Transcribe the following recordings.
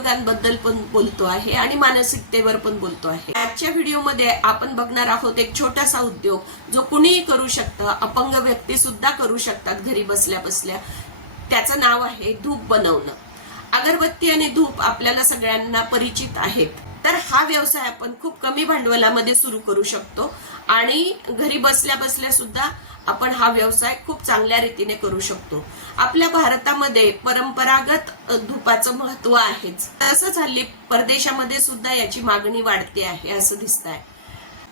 उपयोगांबद्दल पण बोलतो आहे आणि मानसिकतेवर पण बोलतो आहे। आजच्या व्हिडिओमध्ये आपण बघणार आहोत एक छोटासा उद्योग जो कुणीही करू शकतं, अपंग व्यक्ती सुद्धा करू शकतात घरी बसल्या बसल्या। त्याचं नाव आहे धूप बनवणं। अगरबत्ती आणि धूप आपल्याला सगळ्यांना परिचित आहेत, तर हा व्यवसाय आपण खूप कमी भांडवलामध्ये सुरू करू शकतो आणि घरी बसल्या बसल्या सुद्धा आपण हा व्यवसाय खूप चांगल्या रीतीने करू शकतो। आपल्या भारतामध्ये परंपरागत धूपाचं महत्व आहेच, तसंच हल्ली परदेशामध्ये सुद्धा याची मागणी वाढते आहे असं दिसतंय।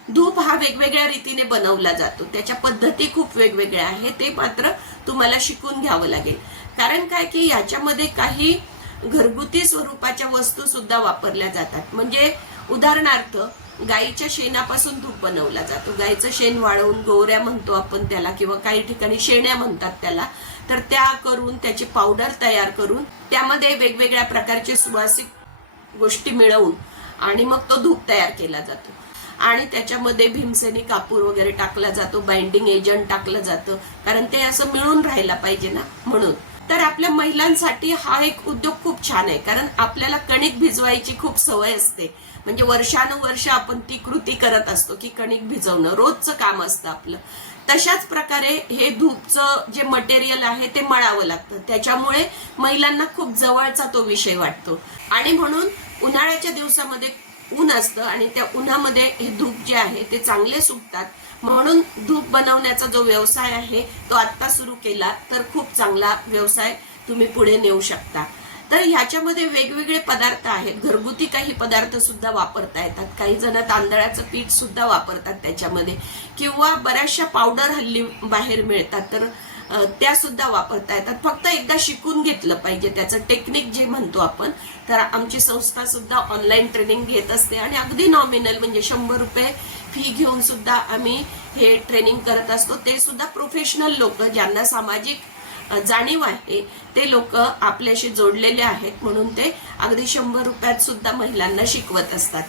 धूप हा वेगवेगळ्या रीतीने बनवला जातो, त्याच्या पद्धती खूप वेगवेगळ्या आहेत, ते मात्र तुम्हाला शिकून घ्यावं लागेल। कारण काय की याच्यामध्ये काही घरगुती स्वरूपाच्या वस्तू सुद्धा वापरल्या जातात। म्हणजे उदाहरणार्थ गाईच्या शेणापासून धूप बनवला जातो। गाईचं शेण वाळवून गोवऱ्या म्हणतो आपण त्याला, किंवा काही ठिकाणी शेण्या म्हणतात त्याला, तर त्या करून त्याची पावडर तयार करून त्यामध्ये वेगवेगळ्या प्रकारचे सुवासिक गोष्टी मिळवून आणि मग तो धूप तयार केला जातो आणि त्याच्यामध्ये भीमसेनी कापूर वगैरे टाकला जातो, बाइंडिंग एजंट टाकलं जातं, कारण ते असं मिळून राहायला पाहिजे ना म्हणून। तर आपल्या महिलांसाठी हा एक उद्योग खूप छान आहे, कारण आपल्याला कणिक भिजवायची खूप सवय असते। म्हणजे वर्षानुवर्ष आपण ती कृती करत असतो की कणिक भिजवणं रोजचं काम असतं आपलं। तशाच प्रकारे हे धूपचं जे मटेरियल आहे ते मळावं लागतं, त्याच्यामुळे महिलांना खूप जवळचा तो विषय वाटतो आणि म्हणून उन्हाळ्याच्या दिवसामध्ये ऊन असतं आणि त्या उन्हामध्ये हे धूप जे आहे ते चांगले सुकतात, म्हणून धूप बनवण्याचा जो व्यवसाय आहे तो आता सुरू केला तर खूप चांगला व्यवसाय तुम्ही पुढे नेऊ शकता। तर ह्याच्यामध्ये वेगवेगळे पदार्थ आहेत, घरगुती काही पदार्थ सुद्धा वापरता येतात, काही जण तांदळाचं पीठ सुद्धा वापरतात त्याच्यामध्ये, किंवा बऱ्याचशा पावडर हल्ली बाहेर मिळतात तर त्या सुद्धा वापरता येतात। फक्त एकदा शिकून घेतलं पाहिजे त्याचं टेक्निक जे म्हणतो आपण। तर आमची संस्था सुद्धा ऑनलाईन ट्रेनिंग घेत असते आणि अगदी नॉमिनल म्हणजे 100 रुपये फी घेऊन सुद्धा आम्ही हे ट्रेनिंग करत असतो। ते सुद्धा प्रोफेशनल लोक ज्यांना सामाजिक जाणीव आहे ते लोक आपल्याशी जोडलेले आहेत, म्हणून ते अगदी 100 रुपयात सुद्धा महिलांना शिकवत असतात।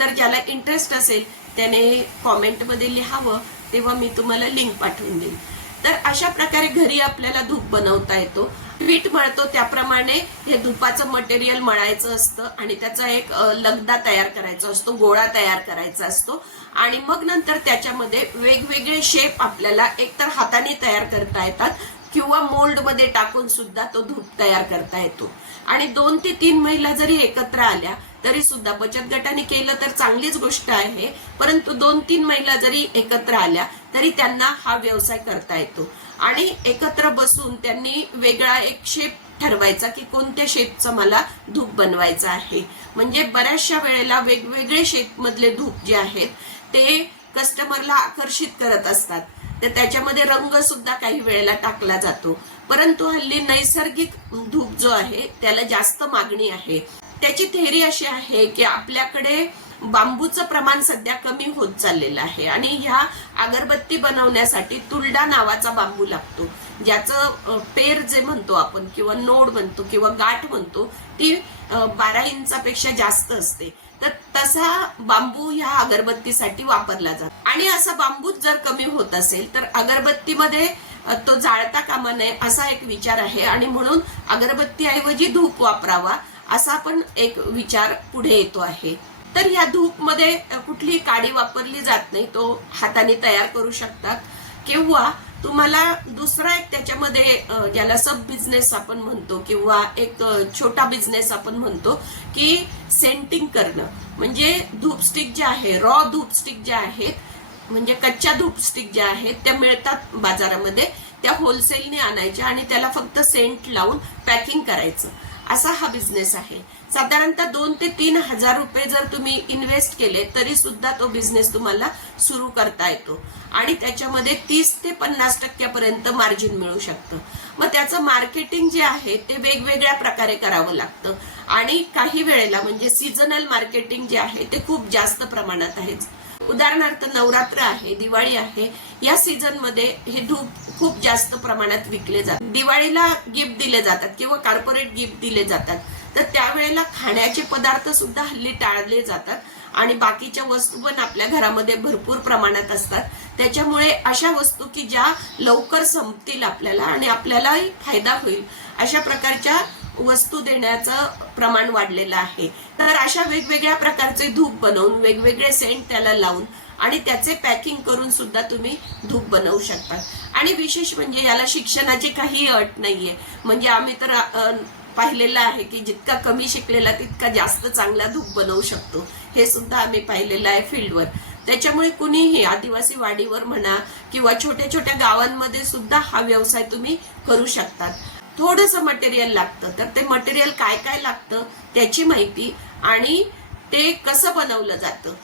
तर ज्याला इंटरेस्ट असेल त्याने कॉमेंटमध्ये लिहावं, तेव्हा मी तुम्हाला लिंक पाठवून देईन। तर अशा प्रकारे घरी आपल्याला धूप बनवता येतो। पीठ मळतो त्याप्रमाणे हे धुपाचं मटेरियल मळायचं असतं आणि त्याचा एक लगदा तयार करायचा असतो, गोळा तयार करायचा असतो आणि मग नंतर त्याच्यामध्ये वेगवेगळे शेप आपल्याला एकतर हाताने तयार करता येतात किंवा मोल्ड मध्ये टाकून सुद्धा तो धूप तयार करता येतो। आणि 2 ते 3 महिला जरी एकत्र आल्या तरी सुद्धा, बचत गटाने केलं तर चांगलीच गोष्ट आहे, परंतु 2-3 महिला जरी एकत्र आल्या तरी त्यांना हा व्यवसाय करता येतो आणि एकत्र बसून त्यांनी वेगळा एक शेप ठरवायचा की कोणत्या शेपचं मला धूप बनवायचं आहे। म्हणजे बऱ्याचशा वेळेला वेगवेगळे शेप मधले धूप जे आहेत ते कस्टमरला आकर्षित करत असतात, तर त्याच्यामध्ये रंग सुद्धा काही वेळेला टाकला जातो, परंतु हल्ली नैसर्गिक धूप जो आहे त्याला जास्त मागणी आहे। त्याची थेअरी अशी आहे की आपल्याकडे बांबूचं प्रमाण सध्या कमी होत चाललेलं आहे आणि ह्या अगरबत्ती बनवण्यासाठी तुलडा नावाचा बांबू लागतो, ज्याचं पेर जे म्हणतो आपण किंवा नोड म्हणतो किंवा गाठ म्हणतो ती 12 इंचापेक्षा जास्त असते। तर तसा बांबू ह्या अगरबत्तीसाठी वापरला जातो आणि असा बांबूच जर कमी होत असेल तर अगरबत्तीमध्ये तो जाळता कामा नये असा एक विचार आहे आणि म्हणून अगरबत्तीऐवजी धूप वापरावा असा पण एक विचार पुढे येतो आहे। तर या धूप मध्ये कुठलीही काडी वापरली जात नाही, तो हाताने तयार करू शकतात किंवा तुम्हाला दुसरा एक त्याच्यामध्ये ज्याला सब बिझनेस आपण म्हणतो किंवा एक छोटा बिझनेस आपण म्हणतो की सेंटिंग करणं। म्हणजे धूप स्टिक जे आहे, रॉ धूप स्टिक जे आहेत म्हणजे कच्च्या धूप स्टिक ज्या आहेत त्या मिळतात बाजारामध्ये, त्या होलसेलने आणायच्या आणि त्याला फक्त सेंट लावून पॅकिंग करायचं, असा हा बिझनेस आहे। साधारणतः 2 ते 3 हजार रुपये जर तुम्ही इन्व्हेस्ट केले तरी सुद्धा तो बिझनेस तुम्हाला सुरू करता येतो आणि त्याच्यामध्ये 30 ते 50% पर्यंत मार्जिन मिळू शकतं। मग त्याचं मार्केटिंग जे आहे ते वेगवेगळ्या प्रकारे करावं लागतं आणि काही वेळेला म्हणजे सीझनल मार्केटिंग जे आहे ते खूप जास्त प्रमाणात आहे। उदाहरणार्थ नवरात्र आहे, दिवाळी आहे, या सीझन मध्ये हे धूप खूप जास्त प्रमाणात विकले जातात। दिवाळीला गिफ्ट दिले जातात किंवा कॉर्पोरेट गिफ्ट दिले जातात, तर त्यावेळेला खाण्याचे पदार्थ सुद्धा हल्ली टाळले जातात आणि बाकीच्या वस्तू पण आपल्या घरामध्ये भरपूर प्रमाणात असतात। त्याच्यामुळे अशा वस्तू की ज्या लवकर संपतील आपल्याला आणि आपल्यालाही फायदा होईल अशा प्रकारच्या वस्तू देण्याचं प्रमाण वाढलेलं आहे. तर अशा वेगवेगळ्या प्रकारचे धूप बनवून वेगवेगळे सेंट त्याला लावून आणि त्याचे पॅकिंग करून सुद्धा तुम्ही धूप बनवू शकता. आणि विशेष म्हणजे याला शिक्षणाची काही अट नाहीये. म्हणजे आम्ही तर पाहिलेलं आहे की जितका कमी शिकलेला तितका जास्त चांगला धूप बनवू शकतो. हे सुद्धा आम्ही पाहिलेलं आहे फील्डवर. त्याच्यामुळे कुणीही आदिवासी वाडीवर म्हणा किंवा छोट्या छोट्या गावांमध्ये सुद्धा हा व्यवसाय तुम्ही करू शकतात. थोडंसं मटेरियल लागतं, तर ते मटेरियल काय काय लागतं त्याची माहिती आणि ते कसं बनवलं जातं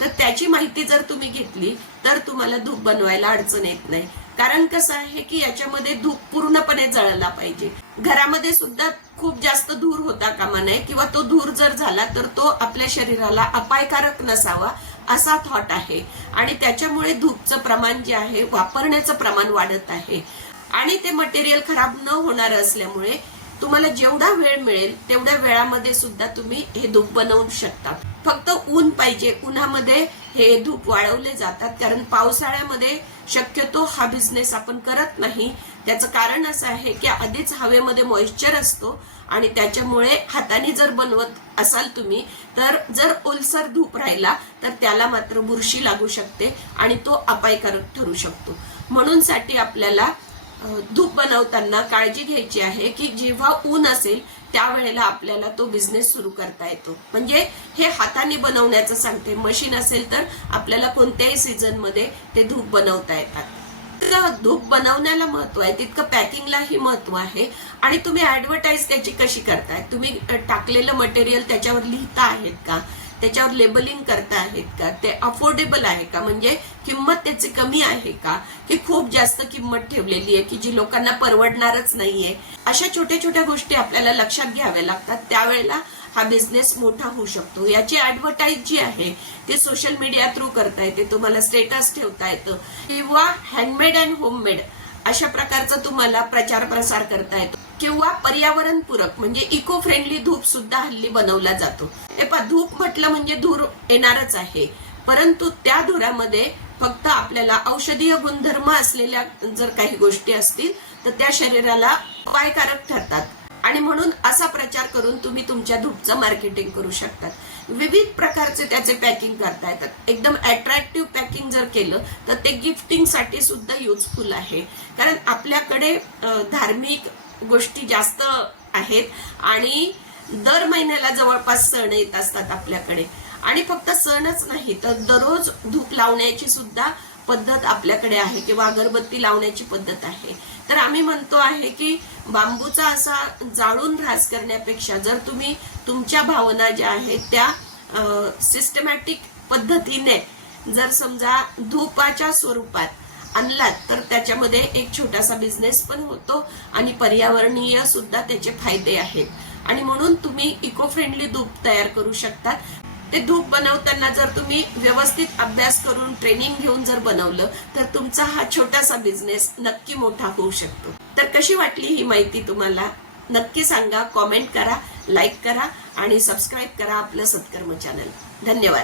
तर त्याची माहिती जर तुम्ही घेतली तर तुम्हाला धूप बनवायला अडचण येत नाही. कारण कसं आहे की याच्यामध्ये धूप पूर्णपणे जळला पाहिजे. घरामध्ये सुद्धा खूप जास्त धूर होता कामा नये किंवा तो धूर जर झाला तर तो आपल्या शरीराला अपायकारक नसावा असा थॉट आहे. आणि त्याच्यामुळे धूपचं प्रमाण जे आहे वापरण्याचं प्रमाण वाढत आहे. आणि ते मटेरियल खराब न होणार असल्यामुळे तुम्हाला जेवढा वेळ मिळेल तेवढ्या वेळामध्ये सुद्धा तुम्ही हे धूप बनवू शकता. फक्त ऊन पाहिजे. उन्हामध्ये हे धूप वाळवले जातात कारण पावसाळ्यामध्ये शक्यतो हा बिझनेस आपण करत नाही. त्याचं कारण असं आहे की आधीच हवेमध्ये मॉइश्चर असतो आणि त्याच्यामुळे हाताने जर बनवत असाल तुम्ही तर जर ओलसर धूप राहिला तर त्याला मात्र बुरशी लागू शकते आणि तो अपायकारक ठरू शकतो. म्हणून साठी आपल्याला धूप बनवताना काळजी घ्यायची आहे की जेव्हा ऊन असेल त्यावेळेला आपल्याला तो बिझनेस सुरू करता येतो. म्हणजे हे हाताने बनवण्याचं सांगते. मशीन असेल तर आपल्याला कोणत्याही सीझन मध्ये ते धूप बनवता येतात. तर धूप बनवण्याला महत्व आहे तितकं पॅकिंगलाही महत्व आहे. आणि तुम्ही ऍडव्हर्टाईज त्याची कशी करताय, तुम्ही टाकलेलं मटेरियल त्याच्यावर लिहिता आहेत का, त्याच्यावर लेबलिंग करता आहेत का, ते अफोर्डेबल आहे का, म्हणजे किंमत त्याची कमी आहे का की खूप जास्त किंमत ठेवलेली आहे की जी लोकांना परवडणारच नाहीये. अशा छोट्या छोट्या गोष्टी आपल्याला लक्षात घ्याव्या लागतात. त्यावेळेला हा बिझनेस मोठा होऊ शकतो. याची ऍडव्हर्टाईज जी आहे ती सोशल मीडिया थ्रू करता येते. तुम्हाला स्टेटस ठेवता येतं किंवा हँडमेड अँड होममेड अशा प्रकारचा तुम्हाला प्रचार प्रसार करता येतो. किंवा पर्यावरणपूरक म्हणजे इको फ्रेंडली धूप सुद्धा हल्ली बनवला जातो. हे पहा, धूप म्हटलं म्हणजे धूर येणारच आहे, परंतु त्या धुरामध्ये फक्त आपल्याला औषधीय गुणधर्म असलेल्या जर काही गोष्टी असतील तर त्या शरीराला अपायकारक ठरतात. आणि म्हणून असा प्रचार करून तुम्ही तुमच्या धूपचं मार्केटिंग करू शकतात. विविध प्रकारचे त्याचे पॅकिंग करता येतात. एकदम अट्रॅक्टिव्ह पॅकिंग जर केलं तर ते गिफ्टिंग साठी सुद्धा युजफुल आहे. कारण आपल्याकडे धार्मिक गोष्टी जास्त आहेत आणि दर महिन्याला जवळपास सण येत असतात आपल्याकडे. आणि फक्त सणच नाही तर दररोज धूप लावण्याची सुद्धा पद्धत आपल्याकडे आहे किंवा अगरबत्ती लावण्याची पद्धत आहे. तर आम्ही म्हणतो आहे की बांबूचा असा जाळून ऱ्हास करण्यापेक्षा जर तुम्ही तुमच्या भावना ज्या आहेत त्या सिस्टमॅटिक पद्धतीने जर समजा धूपाच्या स्वरूपात आणलात तर त्याच्यामध्ये एक छोटासा बिझनेस पण होतो आणि पर्यावरणीय सुद्धा त्याचे फायदे आहेत. आणि म्हणून तुम्ही इको फ्रेंडली धूप तयार करू शकतात. ते धूप बनवताना जर तुम्ही व्यवस्थित अभ्यास करून ट्रेनिंग घेऊन जर बनवलं तर तुमचा हा छोटासा बिझनेस नक्की मोठा होऊ शकतो. तर कशी वाटली ही माहिती तुम्हाला नक्की सांगा, कॉमेंट करा, लाईक करा आणि सबस्क्राईब करा आपलं सत्कर्म चॅनल. धन्यवाद.